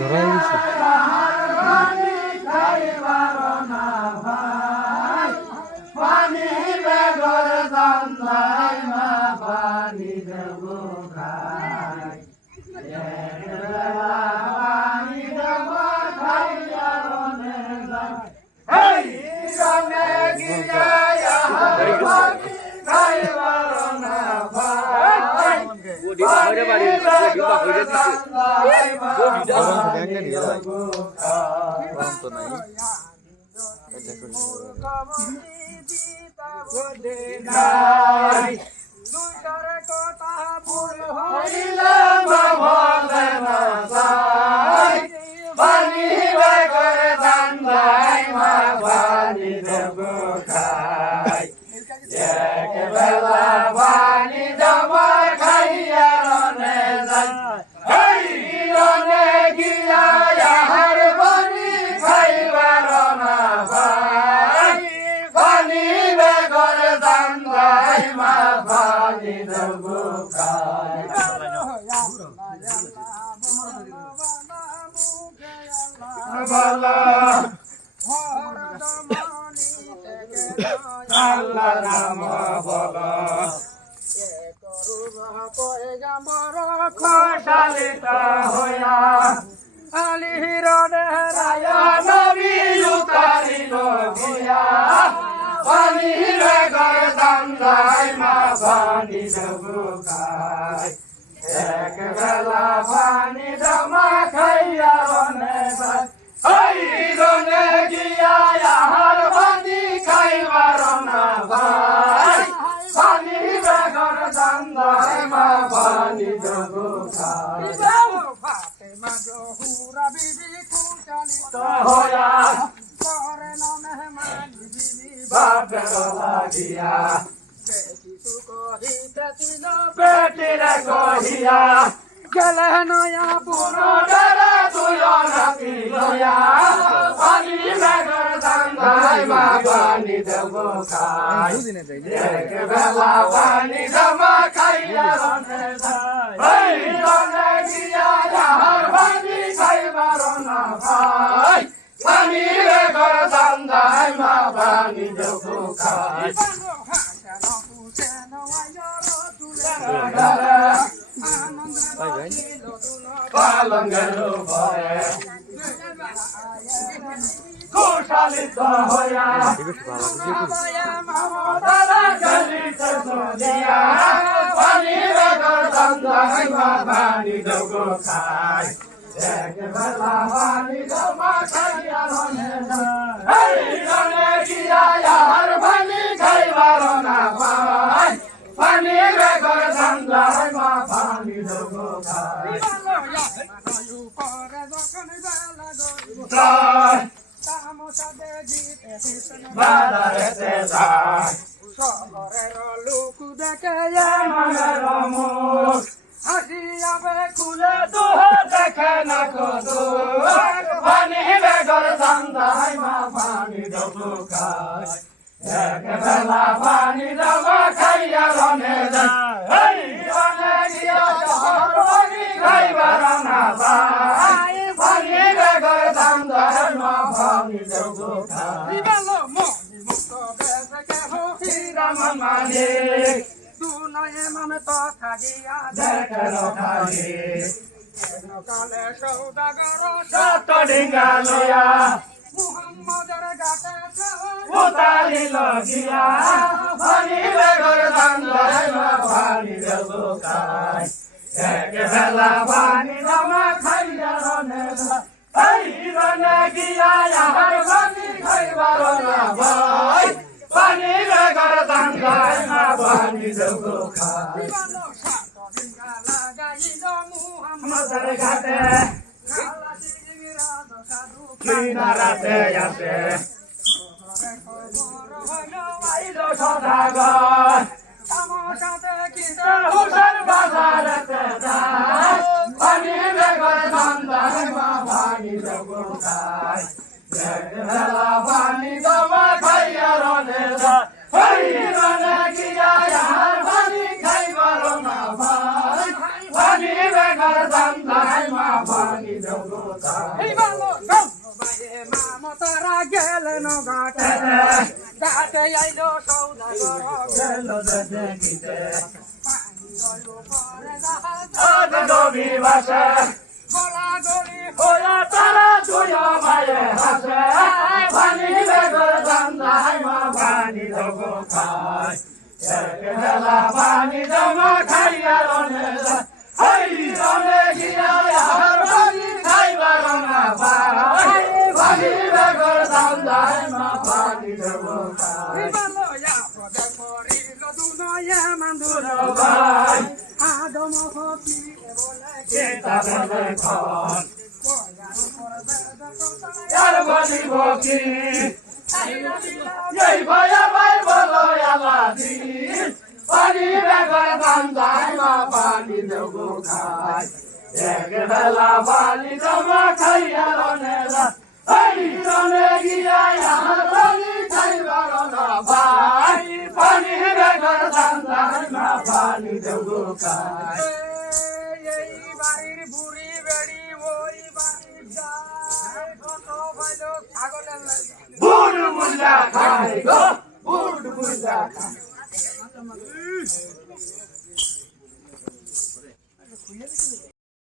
ধরা গেছে আল্লাহ নাম বলো খোশালিত হইয়া আলিহিরনে রায়া নবী উতারিল গিয়া পানিরে গরদান দাই মা পানি দেবুকাই এক বেলা পানি জমা খাইয়া রনে ওই রনে গিয়া আহার পানি খাইবার না ভাই পানি বেগর দান দাই মা পানি দেবুকাই ফাতেমা জহুরা বিবি কুশালিত হইয়া করে ন মেহমান বিবি বাপের লাগিয়া বেটি কহিতেছিল বেটিরে কহিয়া গেলে নয়া পুনরা তুই নাতি লয়া পানি বেগর দান্দাই মা পানি দেব খাই এক বেলা পানি জমা খাইয়া রনে যাই রনে গিয়া যাহার পানি খাইবার না ভাই পানি বেগর দান্দাই মা পানি দেব খাই পালঙ্গের উপরে কুশালিত হইয়া মামদারা গলিতে দিয়া পানি বেগর দান্দাই মা পানি দেব খাই এক বেলা পানি জমা খাইয়া রনে যাই রনে গিয়া আর পানি খাইবার না পাই পানি বেগর দান্দাই মা পানি দেব খাই বাদারেতে যায় শহরের লোক দেখে মনের মুখ হাসিয়া বেকুলে দুহে দেখে না কদু পানি বেগর দান্দাই মা পানি দেব খাই এক বেলা পানি জমা খাইয়া রনে যাই রনে গিয়া শহর পানি খাইবার না পাই পানি বেগর দান্দাই মা পানি দেব খাই মালিক দুনয়ে মম তথা দিয়া দেখেন খালি কালে সৌদাগর সাত ডিঙ্গা লয়া মুহাম্মদের গাতে উতারিল গিয়া পানি বেগর দান্দাই মা পানি দেব খাই এক বেলা পানি জমা খাইয়া রনে যাই রনে গিয়া আহার পানি খাইবার না ভাই পানি বেগর দান্দাই মা পানি দেব খাই মুহাম্মদের ঘাটে কিনারাতে আছে সদাগর আমার সাথে কিসে হুসেন বাজারেতে যায় পানি বেগর দান্দাই মা পানি দেব খাই এক বেলা পানি জমা খাইয়া রনে যাই রনে গিয়া আর পানি খাইবার না ভাই পানি বেগর দান্দাই মা পানি দেব এই ভালো বাইরে মামতারা গেলেন ঘাটে ঘাটে আইলো সৌদাগর গেল দেখিতে নদী ভাষা গলাগলি হইয়া তারা দুয়া মায়ে হাসে পানি বেগর দান্দাই মা পানি দেব খাই একবেলা পানি জমা খাইয়া রনে হই রনে গিয়া আর পানি খাইবার না পাই পানি বেগর দান্দাই মা পানি দেব খাই বলয়া পদে করিল দুনয়া মান্দুর ভাই আদম হতি বলে কেতা বলে খন यार बड़ी बोकी ये भया भाई बोलो यालादी पानी बेगर बंदाई मा पानी देगो खाई एक बेला पानी जमा खाइया रोनेला हई रोने गिया यहाँ पानी खाइबा रोना भाई पानी बेगर बंदाई मा पानी देगो खाई यही बारी बुरी बेड़ी वही बारी बुड़ बुड़ा खाएगा बुड़ बुड़ा खाएगा